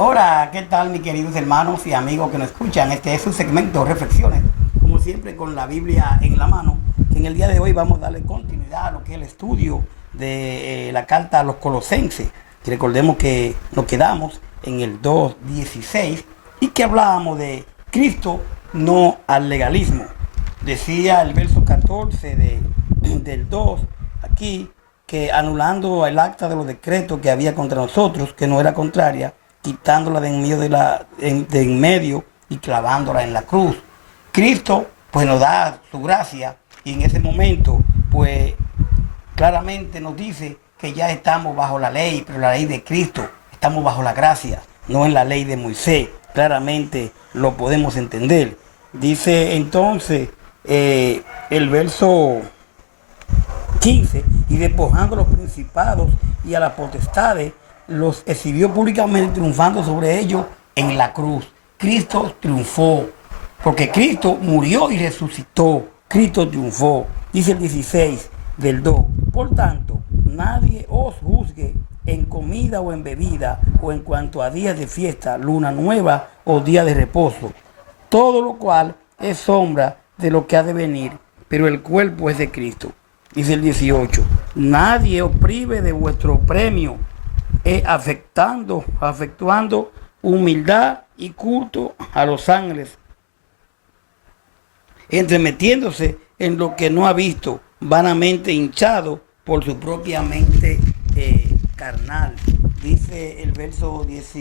Hola, ¿qué tal mis queridos hermanos y amigos que nos escuchan? Este es su segmento Reflexiones, como siempre con la Biblia en la mano. En el día de hoy vamos a darle continuidad a lo que es el estudio de la carta a los Colosenses. Y recordemos que nos quedamos en el 2:16 y que hablábamos de Cristo, no al legalismo. Decía el verso 14 del 2 aquí que anulando el acta de los decretos que había contra nosotros, que no era contraria, quitándola de en medio y clavándola en la cruz. Cristo pues nos da su gracia y en ese momento pues claramente nos dice que ya estamos bajo la ley, pero la ley de Cristo, estamos bajo la gracia, no en la ley de Moisés. Claramente lo podemos entender. Dice entonces el verso 15, y despojando a los principados y a las potestades, los exhibió públicamente, triunfando sobre ellos en la cruz. Cristo triunfó, porque Cristo murió y resucitó. Cristo triunfó. Dice el 16 del 2. Por tanto, nadie os juzgue en comida o en bebida, o en cuanto a días de fiesta, luna nueva o día de reposo. Todo lo cual es sombra de lo que ha de venir, pero el cuerpo es de Cristo. Dice el 18, nadie os prive de vuestro premio, afectuando humildad y culto a los ángeles, entremetiéndose en lo que no ha visto, vanamente hinchado por su propia mente carnal. Dice el verso 10,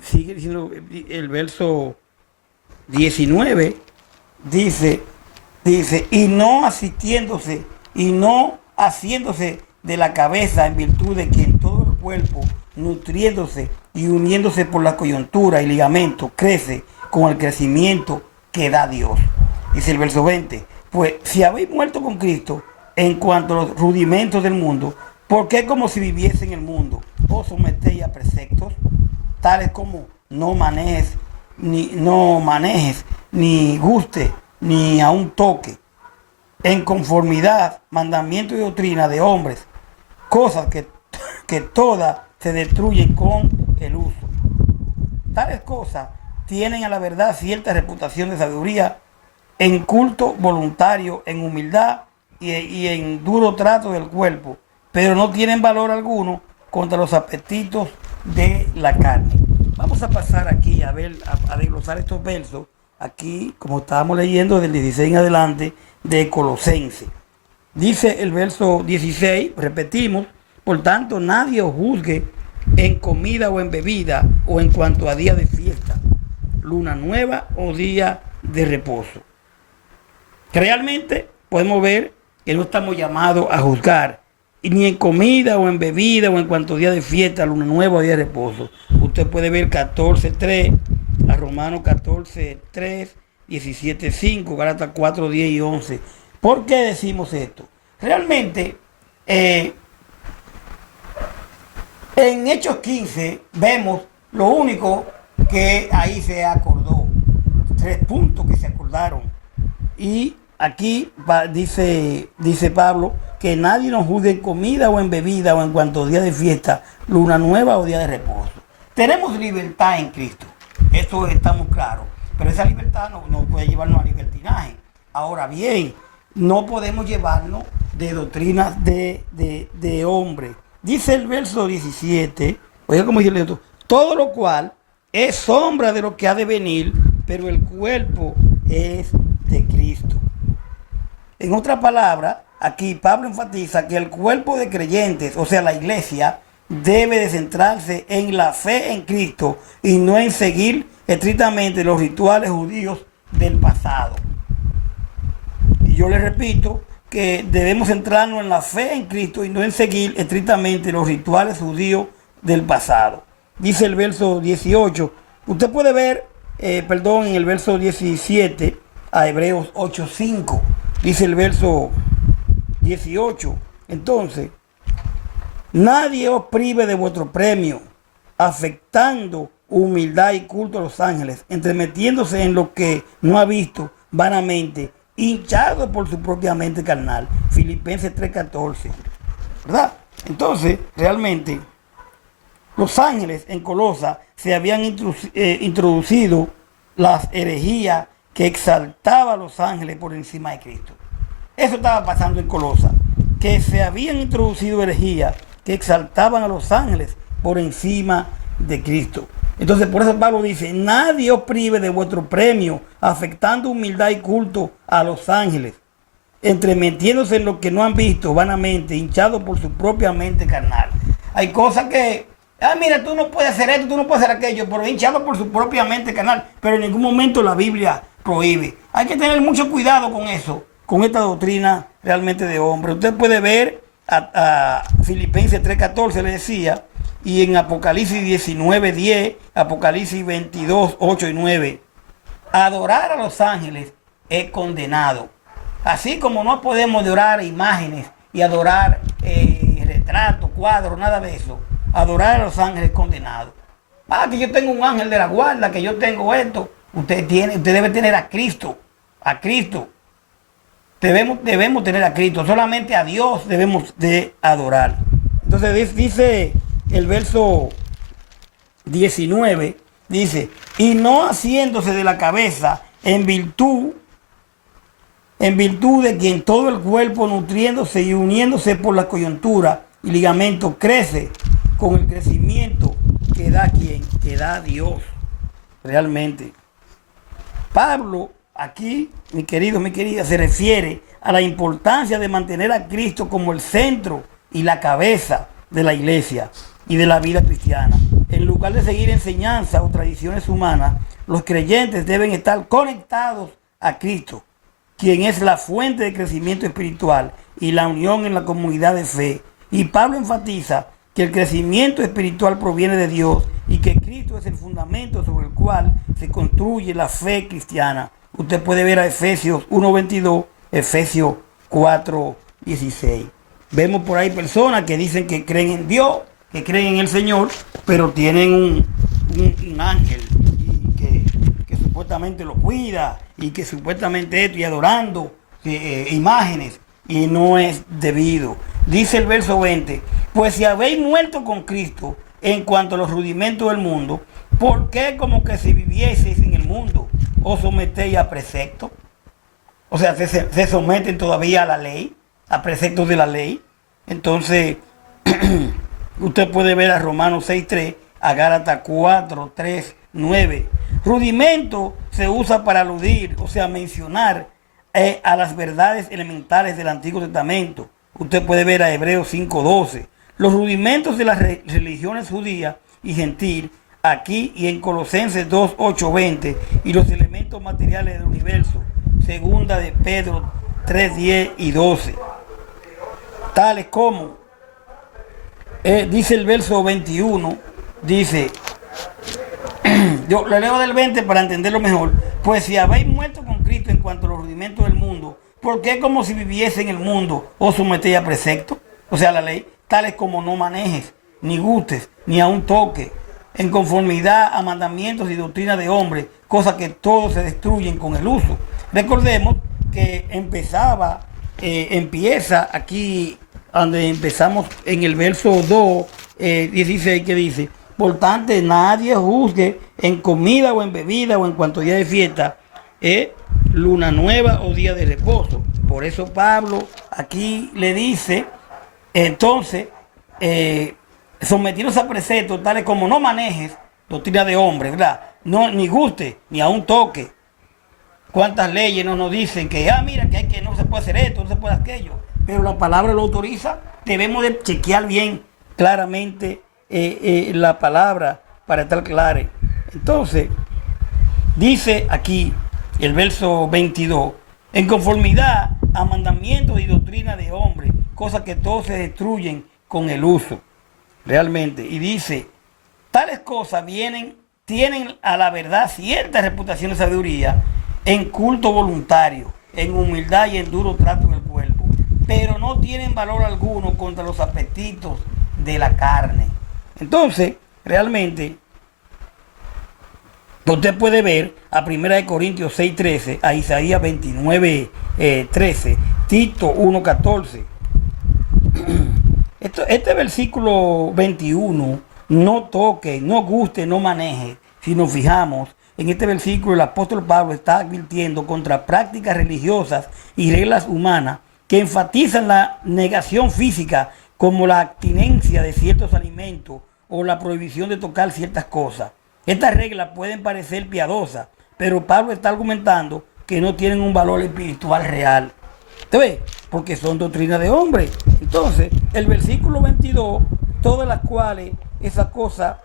sigue diciendo el verso 19, dice, y no asistiéndose y no haciéndose de la cabeza, en virtud de que en todo el cuerpo, nutriéndose y uniéndose por la coyuntura y ligamento, crece con el crecimiento que da Dios. Dice el verso 20, pues si habéis muerto con Cristo en cuanto a los rudimentos del mundo, ¿por qué como si viviese en el mundo os sometéis a preceptos, tales como no manejes, ni guste, ni a un toque, en conformidad, mandamiento y doctrina de hombres, cosas que todas se destruyen con el uso? Tales cosas tienen a la verdad cierta reputación de sabiduría, en culto voluntario, en humildad y en duro trato del cuerpo, pero no tienen valor alguno contra los apetitos de la carne. Vamos a pasar aquí a desglosar estos versos, aquí como estábamos leyendo del 16 en adelante de Colosenses. Dice el verso 16, repetimos, por tanto nadie os juzgue en comida o en bebida, o en cuanto a día de fiesta, luna nueva o día de reposo. Realmente podemos ver que no estamos llamados a juzgar, ni en comida o en bebida, o en cuanto a día de fiesta, luna nueva o día de reposo. Usted puede ver 14:3, a Romanos 14:3, 17:5, Gálatas 4:10 y 11. ¿Por qué decimos esto? Realmente, en Hechos 15 vemos lo único que ahí se acordó. 3 puntos que se acordaron. Y aquí dice Pablo que nadie nos juzgue en comida o en bebida, o en cuanto a día de fiesta, luna nueva o día de reposo. Tenemos libertad en Cristo, eso estamos claros, pero esa libertad no puede llevarnos a libertinaje. Ahora bien, no podemos llevarnos de doctrinas de hombre. Dice el verso 17, oiga como dice esto, todo lo cual es sombra de lo que ha de venir, pero el cuerpo es de Cristo. En otras palabras, aquí Pablo enfatiza que el cuerpo de creyentes, o sea la iglesia, debe de centrarse en la fe en Cristo y no en seguir estrictamente los rituales judíos del pasado. Y yo les repito que debemos centrarnos en la fe en Cristo y no en seguir estrictamente los rituales judíos del pasado. Dice el verso 18. Usted puede ver, en el verso 17 a Hebreos 8:5. Dice el verso 18. Entonces, nadie os prive de vuestro premio, afectando humildad y culto a los ángeles, entremetiéndose en lo que no ha visto, vanamente, hinchado por su propia mente carnal. Filipenses 3:14. ¿Verdad? Entonces, realmente, los ángeles en Colosa se habían introducido las herejías que exaltaba a los ángeles por encima de Cristo. Eso estaba pasando en Colosa, que se habían introducido herejías que exaltaban a los ángeles por encima de Cristo. Entonces por eso Pablo dice, nadie os prive de vuestro premio, afectando humildad y culto a los ángeles, entremetiéndose en lo que no han visto vanamente, hinchados por su propia mente carnal. Hay cosas que, mira, tú no puedes hacer esto, tú no puedes hacer aquello, pero hinchado por su propia mente carnal, pero en ningún momento la Biblia prohíbe. Hay que tener mucho cuidado con eso, con esta doctrina realmente de hombre. Usted puede ver a Filipenses 3:14 le decía, y en Apocalipsis 19:10, Apocalipsis 22:8 y 9, adorar a los ángeles es condenado. Así como no podemos adorar imágenes y adorar retratos, cuadros, nada de eso, adorar a los ángeles es condenado. Que yo tengo un ángel de la guarda, que yo tengo esto. Usted debe tener a Cristo, a Cristo. Debemos tener a Cristo, solamente a Dios debemos de adorar. Entonces dice el verso 19, dice, y no haciéndose de la cabeza en virtud de quien todo el cuerpo nutriéndose y uniéndose por la coyuntura y ligamento crece con el crecimiento que da quien, que da Dios realmente. Pablo aquí, mi querido, mi querida, se refiere a la importancia de mantener a Cristo como el centro y la cabeza de la iglesia y de la vida cristiana. En lugar de seguir enseñanzas o tradiciones humanas, los creyentes deben estar conectados a Cristo, quien es la fuente de crecimiento espiritual y la unión en la comunidad de fe. Y Pablo enfatiza que el crecimiento espiritual proviene de Dios y que Cristo es el fundamento sobre el cual se construye la fe cristiana. Usted puede ver a Efesios 1:22, Efesios 4:16. Vemos por ahí personas que dicen que creen en Dios, que creen en el Señor, pero tienen un ángel que supuestamente lo cuida y que supuestamente esto y adorando imágenes, y no es debido. Dice el verso 20, pues si habéis muerto con Cristo en cuanto a los rudimentos del mundo, ¿por qué como que si vivieseis en el mundo os sometéis a preceptos? O sea, se someten todavía a la ley, a preceptos de la ley. Entonces, usted puede ver a Romanos 6:3, a Gálatas 4:3-9. Rudimento se usa para aludir, o sea, mencionar a las verdades elementales del Antiguo Testamento. Usted puede ver a Hebreos 5:12. Los rudimentos de las religiones judías y gentil, aquí y en Colosenses 2:8-20, y los elementos materiales del universo, segunda de Pedro 3:10 y 12. Tales como, dice el verso 21, dice, yo le leo del 20 para entenderlo mejor, pues si habéis muerto con Cristo en cuanto a los rudimentos del mundo, ¿por qué como si viviese en el mundo os sometéis a preceptos? O sea, la ley, tales como no manejes, ni gustes, ni aun toques, en conformidad a mandamientos y doctrinas de hombres, cosas que todos se destruyen con el uso. Recordemos que empieza aquí donde empezamos en el verso 2, 16, que dice, por tanto nadie juzgue en comida o en bebida o en cuanto día de fiesta, luna nueva o día de reposo. Por eso Pablo aquí le dice, entonces, sometidos a preceptos tales como no manejes, doctrina de hombre, ¿verdad? No, ni guste, ni aun toque. ¿Cuántas leyes no nos dicen que, mira, que no se puede hacer esto, no se puede aquello? Pero la palabra lo autoriza. Debemos de chequear bien claramente la palabra para estar claros. Entonces, dice aquí el verso 22, en conformidad a mandamientos y doctrina de hombre, cosas que todos se destruyen con el uso, realmente. Y dice, tales cosas tienen a la verdad cierta reputación de sabiduría en culto voluntario, en humildad y en duro trato del cuerpo, pero no tienen valor alguno contra los apetitos de la carne. Entonces, realmente, usted puede ver a 1 Corintios 6:13, a Isaías 29:13, Tito 1:14. Este versículo 21 no toque, no guste, no maneje. Si nos fijamos, en este versículo el apóstol Pablo está advirtiendo contra prácticas religiosas y reglas humanas que enfatizan la negación física como la abstinencia de ciertos alimentos o la prohibición de tocar ciertas cosas. Estas reglas pueden parecer piadosas, pero Pablo está argumentando que no tienen un valor espiritual real. ¿Te ves? Porque son doctrinas de hombre. Entonces, el versículo 22, todas las cuales esas cosas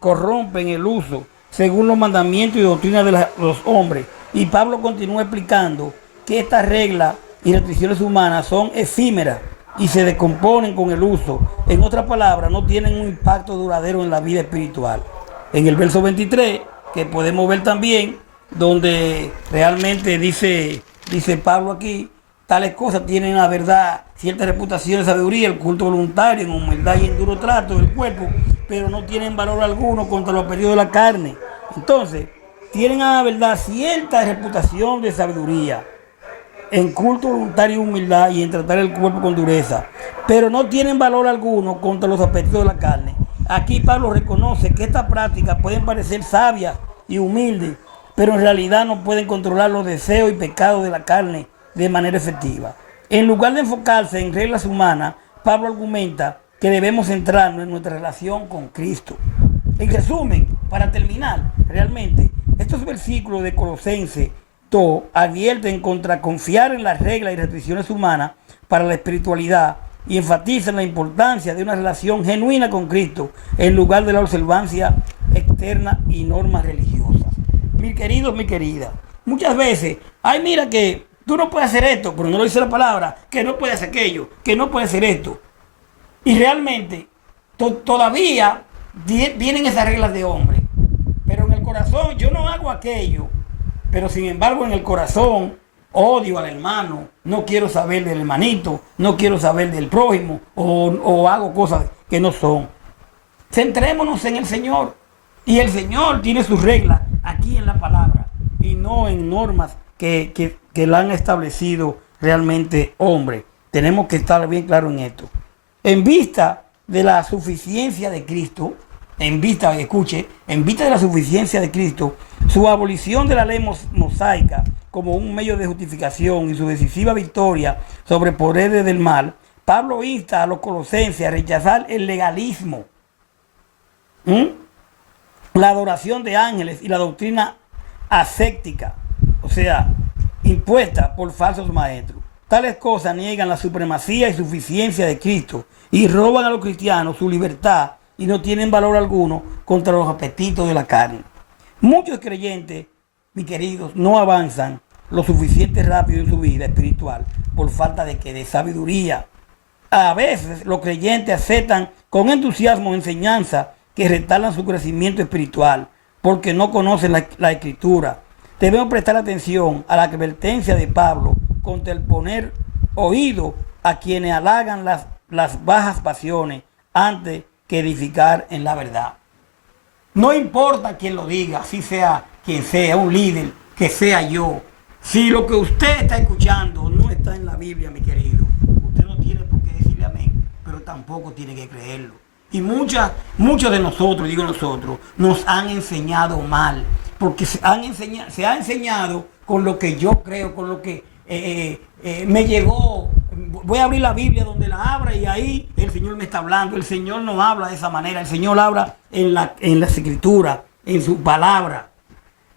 corrompen el uso según los mandamientos y doctrinas de los hombres. Y Pablo continúa explicando que estas reglas y restricciones humanas son efímeras y se descomponen con el uso. En otras palabras, no tienen un impacto duradero en la vida espiritual. En el verso 23, que podemos ver también, donde realmente dice Pablo aquí, tales cosas tienen la verdad, cierta reputación de sabiduría, el culto voluntario, en humildad y en duro trato del cuerpo, pero no tienen valor alguno contra los periodos de la carne. Entonces, tienen a la verdad cierta reputación de sabiduría, en culto voluntario y humildad y en tratar el cuerpo con dureza, pero no tienen valor alguno contra los apetitos de la carne. Aquí Pablo reconoce que estas prácticas pueden parecer sabias y humildes, pero en realidad no pueden controlar los deseos y pecados de la carne de manera efectiva. En lugar de enfocarse en reglas humanas, Pablo argumenta que debemos centrarnos en nuestra relación con Cristo. En resumen, para terminar, realmente, estos versículos de Colosenses 2 advierten contra confiar en las reglas y restricciones humanas para la espiritualidad y enfatizan la importancia de una relación genuina con Cristo en lugar de la observancia externa y normas religiosas. Mis queridos, mi querida, muchas veces, ay, mira que tú no puedes hacer esto, pero no lo dice la palabra, que no puedes hacer aquello, que no puedes hacer esto. Y realmente todavía vienen esas reglas de hombre. Pero en el corazón yo no hago aquello. Pero sin embargo en el corazón odio al hermano, no quiero saber del hermanito, no quiero saber del prójimo o hago cosas que no son. Centrémonos en el Señor. Y el Señor tiene sus reglas aquí en la palabra y no en normas que la han establecido realmente hombres. Tenemos que estar bien claro en esto. En vista de la suficiencia de Cristo, en vista de la suficiencia de Cristo, su abolición de la ley mosaica como un medio de justificación y su decisiva victoria sobre poderes del mal, Pablo insta a los colosenses a rechazar el legalismo, la adoración de ángeles y la doctrina ascética, o sea, impuesta por falsos maestros. Tales cosas niegan la supremacía y suficiencia de Cristo y roban a los cristianos su libertad y no tienen valor alguno contra los apetitos de la carne. Muchos creyentes, mis queridos, no avanzan lo suficiente rápido en su vida espiritual por falta de sabiduría. A veces los creyentes aceptan con entusiasmo enseñanzas que retardan su crecimiento espiritual porque no conocen la Escritura. Debemos prestar atención a la advertencia de Pablo contra el poner oído a quienes halagan las bajas pasiones antes que edificar en la verdad. No importa quién lo diga, si sea quien sea, un líder, que sea yo. Si lo que usted está escuchando no está en la Biblia, mi querido, usted no tiene por qué decirle amén, pero tampoco tiene que creerlo. Y muchos de nosotros, nos han enseñado mal, porque se ha enseñado con lo que yo creo, con lo que me llegó. Voy a abrir la Biblia donde la abra y ahí el Señor me está hablando. El Señor no habla de esa manera, el Señor habla en las Escrituras, en su palabra.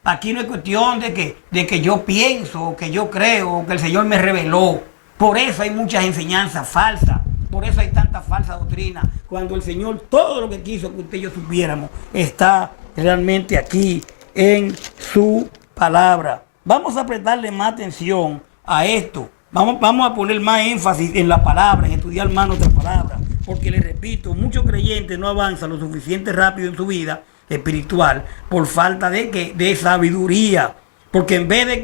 Aquí no es cuestión de que yo pienso, o que yo creo, o que el Señor me reveló. Por eso hay muchas enseñanzas falsas. Por eso hay tanta falsa doctrina. Cuando el Señor, todo lo que quiso que usted y yo supiéramos, está realmente aquí en su palabra. Vamos a prestarle más atención a esto. Vamos a poner más énfasis en la palabra, en estudiar más nuestra palabra. Porque les repito, muchos creyentes no avanzan lo suficiente rápido en su vida espiritual por falta de sabiduría. Porque en vez de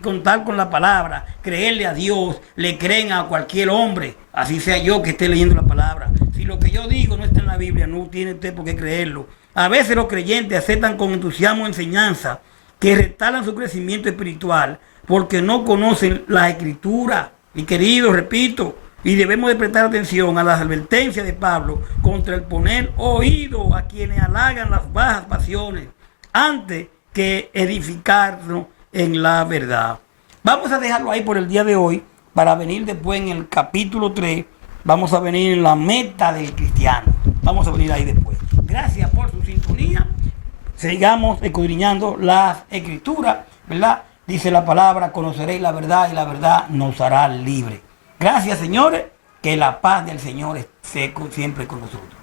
contar con la palabra, creerle a Dios, le creen a cualquier hombre, así sea yo que esté leyendo la palabra. Si lo que yo digo no está en la Biblia, no tiene usted por qué creerlo. A veces los creyentes aceptan con entusiasmo enseñanza que retardan su crecimiento espiritual porque no conocen la Escritura. Mi querido, repito, Y debemos de prestar atención a las advertencias de Pablo contra el poner oído a quienes halagan las bajas pasiones antes que edificarnos en la verdad. Vamos a dejarlo ahí por el día de hoy para venir después en el capítulo 3. Vamos a venir en la meta del cristiano. Vamos a venir ahí después. Gracias por su sintonía. Sigamos escudriñando las escrituras, ¿verdad? Dice la palabra, conoceréis la verdad y la verdad nos hará libre. Gracias, señores, que la paz del Señor esté siempre con nosotros.